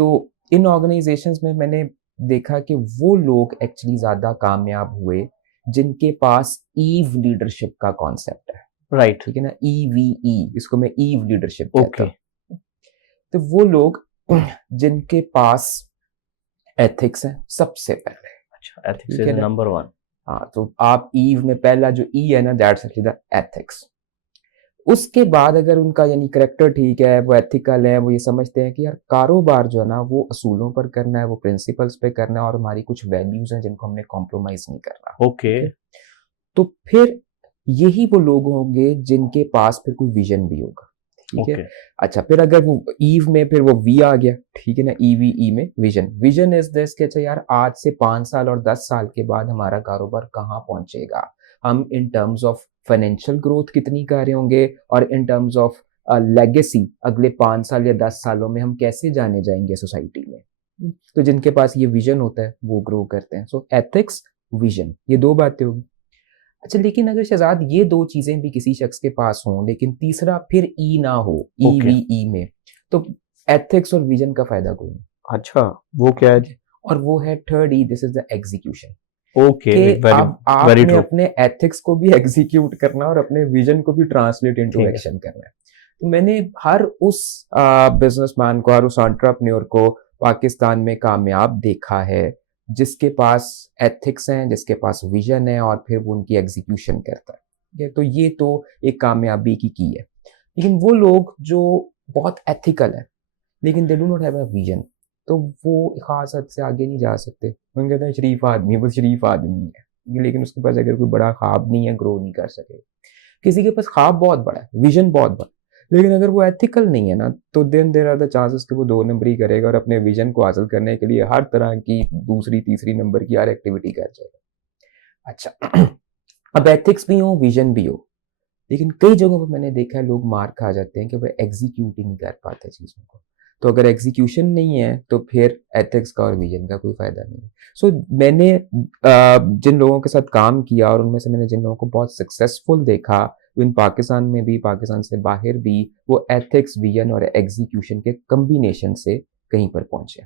तो इन ऑर्गेनाइजेशंस में मैंने देखा कि वो लोग एक्चुअली ज़्यादा कामयाब हुए जिनके पास ईव लीडरशिप का कॉन्सेप्ट है। राइट। ठीक है ना, EVE, इसको मैं ईव लीडरशिप कहता ओके। हूँ। तो वो लोग जिनके पास एथिक्स है सबसे पहले। अच्छा, एथिक्स ठीक इज है ना, नंबर वन। हाँ, तो आप ईव में पहला जो ई है ना, दैट्स एक्चुअली द एथिक्स। उसके बाद अगर उनका यानी करेक्टर ठीक है, वो एथिकल है, वो ये समझते हैं कि यार कारोबार जो है ना वो असूलों पर करना है, वो प्रिंसिपल्स पे करना है और हमारी कुछ वैल्यूज हैं जिनको हमने कॉम्प्रोमाइज नहीं करना। ओके। ठीक है, तो फिर यही वो लोग होंगे जिनके पास फिर कोई विजन भी होगा। ठीक है, ओके। अच्छा फिर अगर वो ईव में फिर वो वी आ गया, ठीक है ना, EVE में विजन। विजन इज दिस कि अच्छा यार आज से 5 साल और 10 साल के बाद हमारा कारोबार कहाँ पहुंचेगा, हम in terms of financial growth कितनी कर रहे होंगे और इन टर्म्स ऑफ लेगेसी अगले 5 साल या 10 सालों में हम कैसे जाने जाएंगे सोसाइटी में। तो जिनके पास ये विजन होता है वो ग्रो करते हैं। सो एथिक्स, विजन, ये दो बातें होगी। अच्छा लेकिन अगर शहजाद ये दो चीजें भी किसी शख्स के पास हों लेकिन तीसरा फिर ई ना हो, ओके। EVE में, तो एथिक्स और विजन का फायदा कोई नहीं। अच्छा, वो क्या है? ठीक है, और वो है third E, this is the execution. Okay. कि वेरी अब वेरी आपने ट्रू। अपने एथिक्स को भी एग्जीक्यूट करना और अपने विजन को भी ट्रांसलेट इनटू ठीक है। एक्शन करना है। तो मैंने हर उस बिजनेसमैन को, हर उस एंटरप्रेन्योर को पाकिस्तान में कामयाब देखा है जिसके पास एथिक्स हैं, जिसके पास विजन है और फिर वो उनकी एग्जीक्यूशन करता है। ठीक है, तो ये तो एक कामयाबी की है। लेकिन वो लोग जो बहुत एथिकल है लेकिन they do not have a vision, तो वो खास हद से आगे नहीं जा सकते। हम कहते हैं शरीफ आदमी है, वो शरीफ आदमी है लेकिन उसके पास अगर कोई बड़ा ख्वाब नहीं है, ग्रो नहीं कर सके। किसी के पास ख्वाब बहुत बड़ा है, विजन बहुत बड़ा, लेकिन अगर वो एथिकल नहीं है ना, तो then there are the chances कि वो 2 नंबरी करेगा और अपने विजन को हासिल करने के लिए हर तरह की दूसरी तीसरी नंबर की हर एक्टिविटी कर जाएगा। अच्छा अब एथिक्स भी हो, विजन भी हो, लेकिन कई जगहों पर मैंने देखा है लोग मार खा जाते हैं कि वह एग्जीक्यूट ही नहीं कर पाते चीज़ों को। तो अगर एग्जीक्यूशन नहीं है तो फिर एथिक्स का और विजन का कोई फायदा नहीं है। सो मैंने जिन लोगों के साथ काम किया और उनमें से मैंने जिन लोगों को बहुत सक्सेसफुल देखा, इन पाकिस्तान में भी पाकिस्तान से बाहर भी, वो एथिक्स, विजन और एग्जीक्यूशन के कम्बिनेशन से कहीं पर पहुंचे।